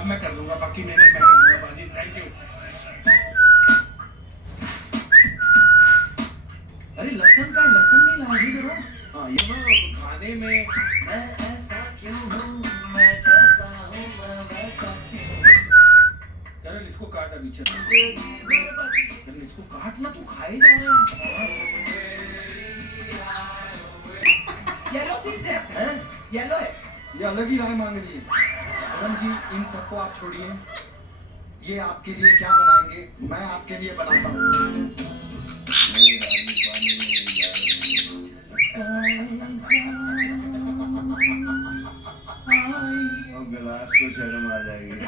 अब मैं कर दूंगा, बाकी मेहनत मैं कर दूंगा बाजी। Thank you. अरे लहसुन का लहसुन नहीं लागी करो। हाँ ये खाने में मैं ऐसा क्यों हूँ, मैं जैसा हूँ, मैं वैसा क्यों। चल इसको काट अभी। चल चल इसको काट ना, तू खाए जा रहा है। येलो स्वीट है, येलो है। ये अलग ही राय मांग रही है। धर्म जी इन सबको आप छोड़िए, ये आपके लिए क्या बनाएंगे मैं आपके लिए बनाता हूँ। गिलास को शर्म आ जाएगी।